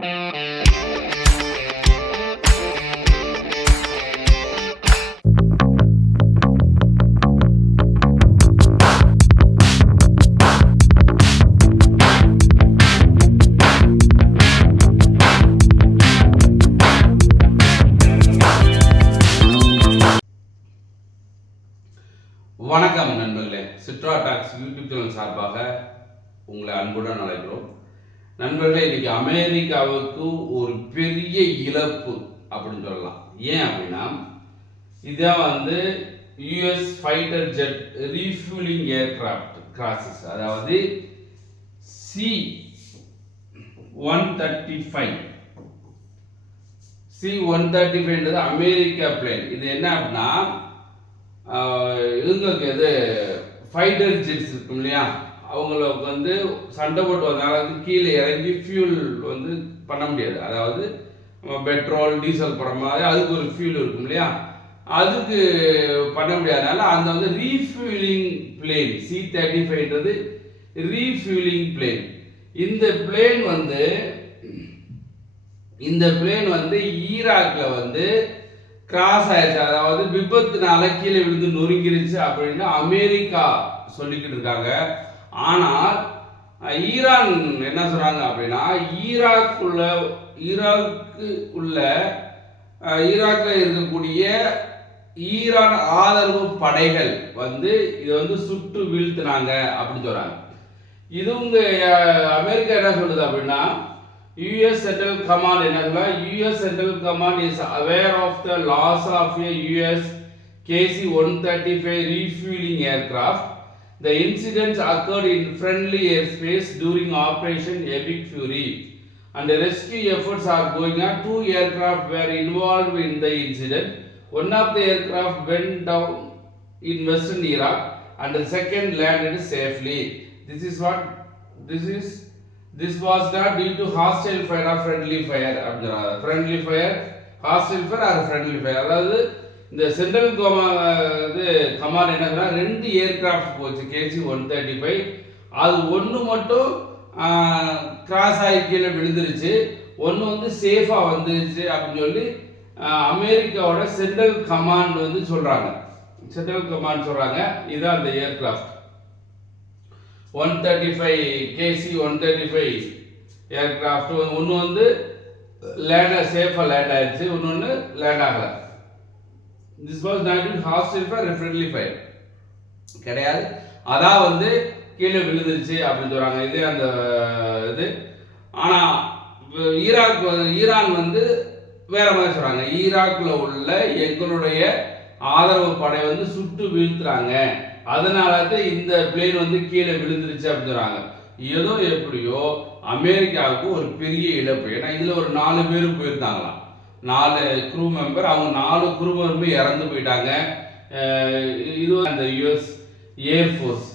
வணக்கம் நண்பர்களே, சிட்ரா tax YouTube channel சார்பாக உங்களை அன்புடன் அழைக்கிறோம். நண்பர்களே, இன்னைக்கு அமெரிக்காவுக்கு ஒரு பெரிய இழப்பு அப்படின்னு சொல்லலாம். ஏன் அப்படின்னா, இதான் US fighter jet refuelling aircraft crosses, அதாவது C-135. C-135 America plane. இது என்ன அப்படின்னா, இவங்களுக்கு ஃபைட்டர் ஜெட்ஸ் இருக்கும் இல்லையா, அவங்களுக்கு சண்டை போட்டு வந்தாலும் கீழே இறங்கி ஃபியூல் பண்ண முடியாது. அதாவது பெட்ரோல் டீசல் போடுற மாதிரி அதுக்கு ஒரு ஃபியூல் இருக்கும் இல்லையா, அதுக்கு பண்ண முடியாதனால அந்த refuelling plane C-35 refuelling plane. இந்த பிளேன் ஈராக்ல கிராஸ் ஆயிடுச்சு, அதாவது விபத்துனால கீழே விழுந்து நொறுங்கிருச்சு அப்படின்னு அமெரிக்கா சொல்லிக்கிட்டு இருக்காங்க. ஆனால் ஈரான் என்ன சொல்றாங்க அப்படின்னா, ஈராக்ல இருக்கக்கூடிய ஈரான் ஆதரவு படைகள் இதை சுட்டு வீழ்த்தினாங்க அப்படின்னு சொல்றாங்க. இது அமெரிக்கா என்ன சொல்லுது அப்படின்னா, US Central Command US Central Command is aware of the loss of a US KC-135 refueling aircraft. The incidents occurred in friendly airspace during Operation Epic Fury, and the rescue efforts are going on. 2 aircraft were involved in the incident. One of the aircraft went down in western Iraq, and the second landed safely. This was not due to hostile fire or friendly fire. Friendly fire, hostile fire or friendly fire. அதாவது இந்த central command என்ன சொன்னா, 2 aircraft போச்சு KC-135. அது ஒன்று மட்டும் cross ஆகி கீழே விழுந்துருச்சு, ஒன்று சேஃபா வந்துருச்சு அப்படின்னு சொல்லி அமெரிக்காவோட சென்ட்ரல் கமாண்ட் சொல்றாங்க. இதுதான் அந்த ஏர்கிராஃப்ட் 135 KC-135 ஏர்கிராஃப்ட். ஒன்று சேஃபா லேண்ட் ஆயிடுச்சு, ஒன்று லேண்ட் ஆகல. This was not hostile fire, friendly fire கிடையாது. அதான் கீழே விழுந்துருச்சு அப்படின்னு சொல்றாங்க. இது அந்த இது. ஆனா ஈரான் வேற மாதிரி சொல்றாங்க. ஈராக்ல உள்ள எங்களுடைய ஆதரவு படை சுட்டு வீழ்த்துறாங்க, அதனால இந்த பிளேன் கீழே விழுந்துருச்சு அப்படின்னு சொல்றாங்க. ஏதோ எப்படியோ அமெரிக்காவுக்கு ஒரு பெரிய இழப்பு. ஏன்னா இதுல ஒரு 4 பேர் போயிருந்தாங்களாம், 4 க்ரூ மெம்பர். அவங்க 4 க்ரூ மெம்பர் இறந்து போயிட்டாங்க. இது அந்த US ஏர்ஃபோர்ஸ்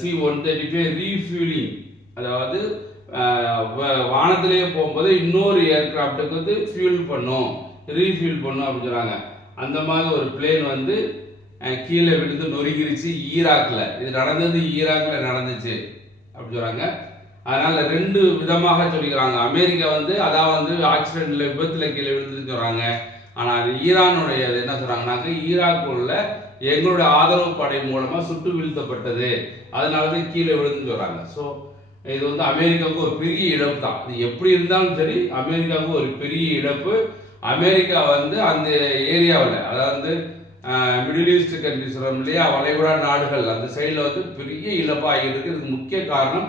C-135 ரீஃபியூலிங், அதாவது வானத்திலேயே போகும்போது இன்னொரு ஏர்கிராஃப்டுக்கு ஃபியூல் பண்ணும், ரீஃபியூல் பண்ணும் அப்படின்னு சொல்றாங்க. அந்த மாதிரி ஒரு பிளேன் கீழே விழுந்து நொறுங்கிருச்சு ஈராக்ல. இது நடந்தது ஈராக்ல நடந்துச்சு அப்படின்னு சொல்றாங்க. அதனால 2 விதமாக சொல்லிக்கிறாங்க. அமெரிக்கா அதான் ஆக்சிடென்ட்ல விபத்துல கீழே விழுந்துன்னு சொல்றாங்க. ஆனா ஈரானுடைய என்ன சொல்றாங்கன்னாக்க, ஈராக் உள்ள எங்களுடைய ஆதரவு படை மூலமா சுட்டு வீழ்த்தப்பட்டது, அதனாலதான் கீழே விழுந்துன்னு சொல்றாங்க. ஸோ இது அமெரிக்காவுக்கு ஒரு பெரிய இழப்பு தான். இது எப்படி இருந்தாலும் சரி, அமெரிக்காவுக்கு ஒரு பெரிய இழப்பு. அமெரிக்கா அந்த ஏரியாவில், அதாவது மிடில் ஈஸ்ட் கண்ட்ரிஸ் இல்லையா, வளைகுடா நாடுகள் அந்த சைடில் பெரிய இழப்பாக இருக்கு. இதுக்கு முக்கிய காரணம்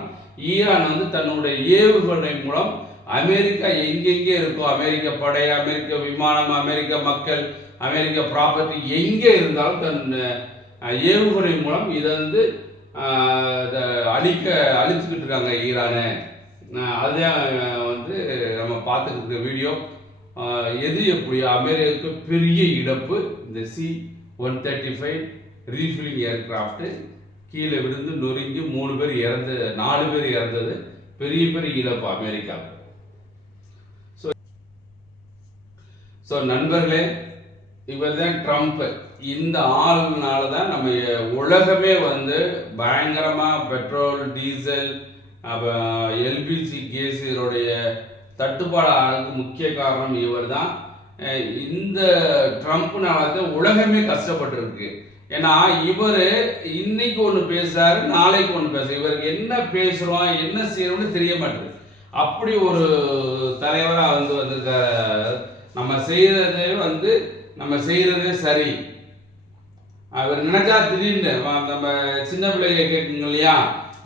ஈரான் தன்னுடைய ஏவுகணை மூலம் அமெரிக்கா எங்கெங்கே இருக்கோ, அமெரிக்க படை, அமெரிக்க விமானம், அமெரிக்க மக்கள், அமெரிக்க ப்ராப்பர்ட்டி எங்கே இருந்தாலும் தன் ஏவுகணை மூலம் இதை அழிச்சுக்கிட்டு இருக்காங்க ஈரானை. அதுதான் நம்ம பார்த்துக்கிட்டு இருக்க வீடியோ. எது எப்படியோ அமெரிக்காவுக்கு பெரிய இழப்பு. இந்த C-135 ரீஃபில்லிங் ஏர்கிராஃப்ட் கீழே விழுந்து நொறுங்கி 4 பேர் இறந்தது பெரிய இழப்பு அமெரிக்காவுக்கு. ஸோ நண்பர்களே, இவர் தான் ட்ரம்ப். இந்த ஆள்னால தான் நம்ம உலகமே பயங்கரமாக பெட்ரோல், டீசல், LPG கேஸ் இதனுடைய தட்டுப்பாடு ஆனதுக்கு முக்கிய காரணம் இவர் தான். இந்த ட்ரம்ப்னால தான் உலகமே கஷ்டப்பட்டுருக்கு. ஏன்னா இவர் இன்னைக்கு ஒன்று பேசுறாரு, நாளைக்கு ஒன்று பேசுறாரு. இவருக்கு என்ன பேசுகிறோம் என்ன செய்யணும்னு தெரிய மாட்டேங்குது. அப்படி ஒரு தலைவராக வந்திருக்காரு. நம்ம செய்கிறதே சரி. அவர் நினைச்சா திடீர்னு நம்ம சின்ன பிள்ளைங்க கேட்குங்க இல்லையா,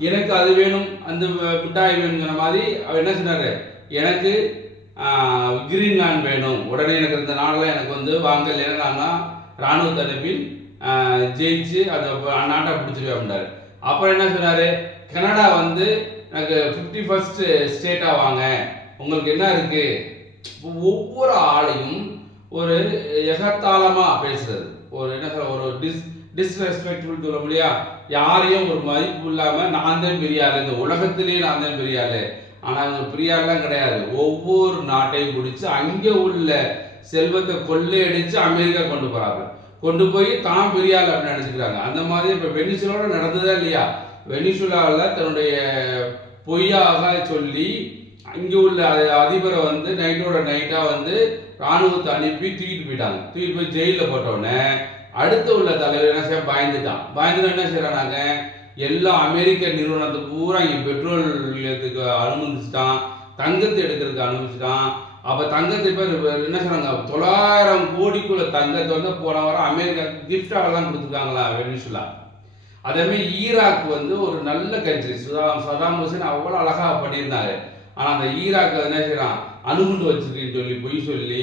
எனக்கு அது வேணும் அந்த மிட்டாய் வேணுங்கிற மாதிரி அவர் என்ன சொன்னார், எனக்கு கிரீன்லாண்ட் வேணும், உடனே எனக்கு இந்த நாளில் எனக்கு வந்து வாங்கல், ஏன்னா நான் இராணுவத்தை அனுப்பி ஜெயிச்சு அந்த நாட்டை பிடிச்சிருவேன் அப்படின்னாரு. அப்புறம் என்ன சொன்னார், கனடா வந்து எனக்கு 51st ஸ்டேட்டாக வாங்க, உங்களுக்கு என்ன இருக்குது. ஒவ்வொரு ஆளையும் ஒரு எகத்தாளமாக பேசுறது, ஒரு என்ன சொல்ற, ஒரு டிஸ்ரெஸ்பெக்ட்ஃபுல் சொல்ல முடியா, யாரையும் ஒரு மதிப்பு இல்லாமல் நான் தான் பெரிய ஆள், இந்த உலகத்திலேயே நான் தான் பெரிய ஆள். ஆனால் அவங்க பெரிய ஆள்லாம் கிடையாது. ஒவ்வொரு நாட்டையும் பிடிச்சி அங்கே உள்ள செல்வத்தை கொள்ளையடித்து அமெரிக்கா கொண்டு போகிறாங்க, கொண்டு போய் தான் பெரிய ஆள் அப்படின்னு நினச்சிக்கிறாங்க. அந்த மாதிரி இப்போ வெனிசுலாவில் நடந்ததா இல்லையா, வெனிசுலாவில் தன்னுடைய பொய்யாக சொல்லி அங்கே உள்ள அதிபரை வந்து நைட்டோட நைட்டாக வந்து இராணுவத்தை அனுப்பி தூக்கிட்டு போயிட்டாங்க. தூக்கிட்டு போய் ஜெயிலில் போட்டவுடனே அடுத்த உள்ள தலைவர் என்ன செய்ய பயந்துட்டு என்ன செய்யறாங்க, எல்லா அமெரிக்க நிறுவனத்தை பூரா இங்கே பெட்ரோல் நிலையத்துக்கு அனுமதிச்சிட்டான், தங்கத்தை எடுக்கிறதுக்கு அனுமதிச்சிட்டான். அப்போ தங்கத்தை பேர் என்ன சொன்னாங்க, 900 கோடிக்குள்ள தங்கத்தை வந்து போன வாரம் அமெரிக்கா கிஃப்டாகலாம் கொடுத்துருக்காங்களா வெனிசுலா. அதேமாதிரி ஈராக் வந்து ஒரு நல்ல கண்ட்ரி, சதாம் ஹுசேன் அவ்வளோ அழகாக பண்ணியிருந்தாரு. ஆனால் அந்த ஈராக் என்ன செய்யறான், அணுகுண்டு வச்சிருக்கேன்னு சொல்லி பொய் சொல்லி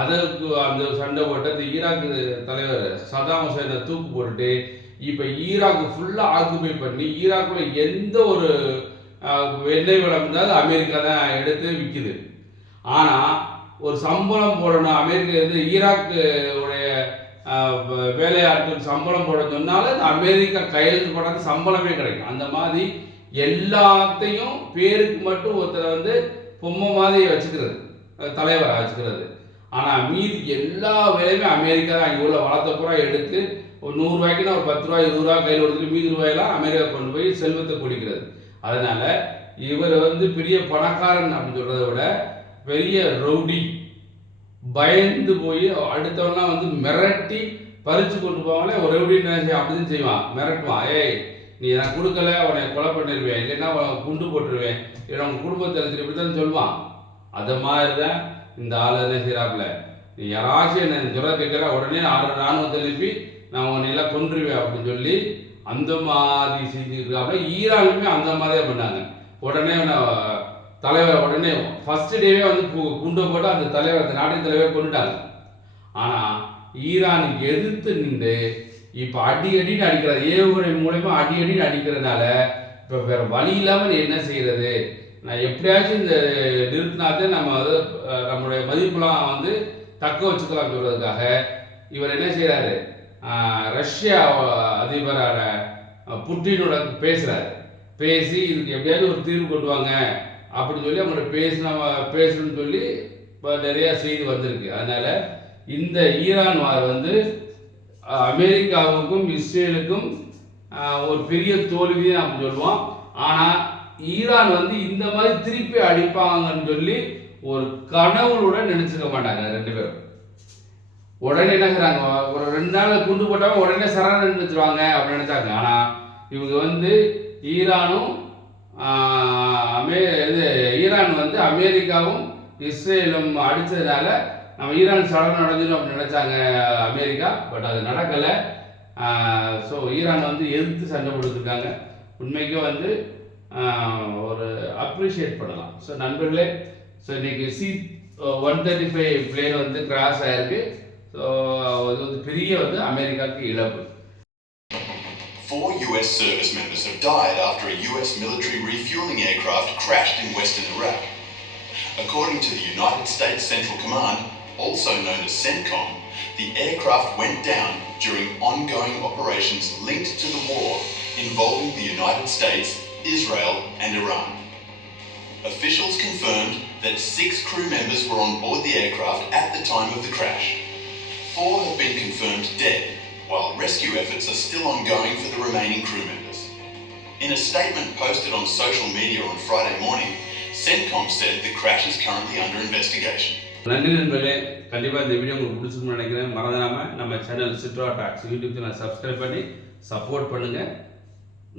அதற்கு அந்த சண்டை போட்டு அந்த ஈராக் தலைவர் சதாம் ஹுசேனை தூக்கு போட்டுட்டு இப்போ ஈராக்கு ஃபுல்லாக ஆக்குபை பண்ணி ஈராக்குள்ள எந்த ஒரு எண்ணெய் வளம் இருந்தாலும் அமெரிக்கா தான் எடுத்து விற்கிது. ஆனால் ஒரு சம்பளம் போடணும், அமெரிக்கா வந்து ஈராக்கு உடைய வேலையாட்கள் சம்பளம் போட சொன்னாலும் அமெரிக்கா கையெழுத்து போடாத சம்பளமே கிடைக்கும். அந்த மாதிரி எல்லாத்தையும் பேருக்கு மட்டும் ஒருத்தரை வந்து பொம்மை மாதிரி வச்சுக்கிறது, தலைவராக வச்சுக்கிறது. ஆனால் மீதி எல்லா வேலையுமே அமெரிக்கா தான். இங்கே உள்ள வளத்தை பூரா எடுத்து ஒரு 100 ரூபாய்க்குன்னா ஒரு 10 ரூபா 20 ரூபா கையில் கொடுத்துட்டு மீதி ரூபாயெல்லாம் அமெரிக்கா கொண்டு போய் செல்வத்தை குடிக்கிறது. அதனால இவர் வந்து பெரிய பணக்காரன் அப்படின்னு சொல்றதை விட பெரிய ரவுடி, பயந்து போய் அடுத்தவெல்லாம் வந்து மிரட்டி பறிச்சு கொண்டு போவாங்களே ஒரு ரவுடி அப்படின்னு செய்வான், மிரட்டுவான். ஏய் நீ எனக்கு கொடுக்கல உன்னை கொலை பண்ணிடுவேன், இல்லைன்னா குண்டு போட்டுருவேன், இல்லை உங்க குடும்பத்தை இப்படித்தான் சொல்லுவான். அதை மாதிரி தான் இந்த ஆள் என்ன செய்யறாப்புல, நீ யாராச்சும் என்ன சொல்ல கேட்கற உடனே ராணுவத்தை எழுப்பி நான் உன்னை எல்லாம் கொன்றுவேன் அப்படின்னு சொல்லி அந்த மாதிரி செஞ்சுருக்காப்புல. ஈரானுமே அந்த மாதிரியே பண்ணாங்க. உடனே தலைவர் உடனே ஃபர்ஸ்ட் டேவே வந்து குண்டை போட்டு அந்த தலைவர், அந்த நாட்டின் தலைவரை கொண்டுட்டாங்க. ஆனால் ஈரானுக்கு எதிர்த்து நின்று இப்போ அடின்னு அடிக்கிறார், ஏவுகணை மூலமா அடின்னு அடிக்கிறதுனால இப்போ வேற வழி இல்லாமல் என்ன செய்யறது, நான் எப்படியாச்சும் இந்த நிறுத்தினாத்தான் நம்ம வந்து நம்மளுடைய மதிப்பெல்லாம் வந்து தக்க வச்சுக்கலாம் சொல்றதுக்காக இவர் என்ன செய்யறாரு, ரஷ்யா அதிபரான புட்டினோட பேசுறாரு. பேசி இதுக்கு எப்படியாவது ஒரு தீர்வு கொண்டு வாங்க அப்படின்னு சொல்லி அவங்கள்ட்ட பேசணும்னு சொல்லி நிறைய செய்தி வந்திருக்கு. அதனால இந்த ஈரான் வந்து அமெரிக்காவுக்கும் இஸ்ரேலுக்கும் ஒரு பெரிய தோல்வி தான் அப்படி சொல்லுவோம். ஆனால் ஈரான் வந்து இந்த மாதிரி திருப்பி அடிப்பாங்கன்னு சொல்லி ஒரு கனவுளோட நினைச்சுக்க மாட்டாங்க ரெண்டு பேரும். உடனே என்ன செய்றாங்க, ஒரு 2 நாள் குண்டு போட்டாலும் உடனே சரண் வச்சுருவாங்க அப்படின்னு நினைச்சாங்க. ஆனால் இவங்க வந்து ஈரானும் ஈரான் வந்து அமெரிக்காவும் இஸ்ரேலும் அடித்ததுனால நம்ம ஈரான் சரண் அடைஞ்சிடும் அப்படின்னு நினைச்சாங்க அமெரிக்கா. பட் அது நடக்கலை. ஸோ ஈரான் வந்து எதிர்த்து சண்டை கொடுத்துருக்காங்க. உண்மைக்கு வந்து ஒரு அப்ரிஷியேட் பண்ணலாம். ஸோ நண்பர்களே, ஸோ இன்னைக்கு C-135 பிளேன் வந்து கிராஸ் ஆயிருக்கு. ஸோ அது வந்து பெரிய வந்து அமெரிக்காவுக்கு இழப்பு. 4 US service members have died after a US military refueling aircraft crashed in western Iraq. According to the United States Central Command, also known as CENTCOM, the aircraft went down during ongoing operations linked to the war involving the United States, Israel and Iran. Officials confirmed that 6 crew members were on board the aircraft at the time of the crash. 4 have been confirmed dead, while rescue efforts are still ongoing for the remaining crew members. In a statement posted on social media on Friday morning, CENTCOM said the crash is currently under investigation. நன்றி நண்பர்களே, கண்டிப்பாக இந்த video உங்களுக்கு பிடிச்சிருக்குன்னு நினைக்கிறேன். மறந்துடாம நம்ம channel சிட்ரா tax YouTube channel subscribe பண்ணி சப்போர்ட் பண்ணுங்க.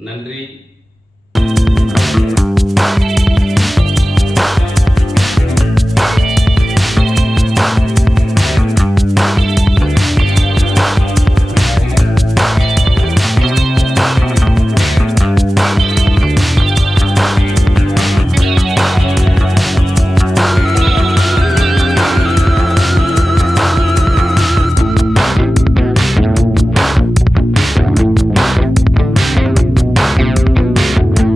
நன்றி.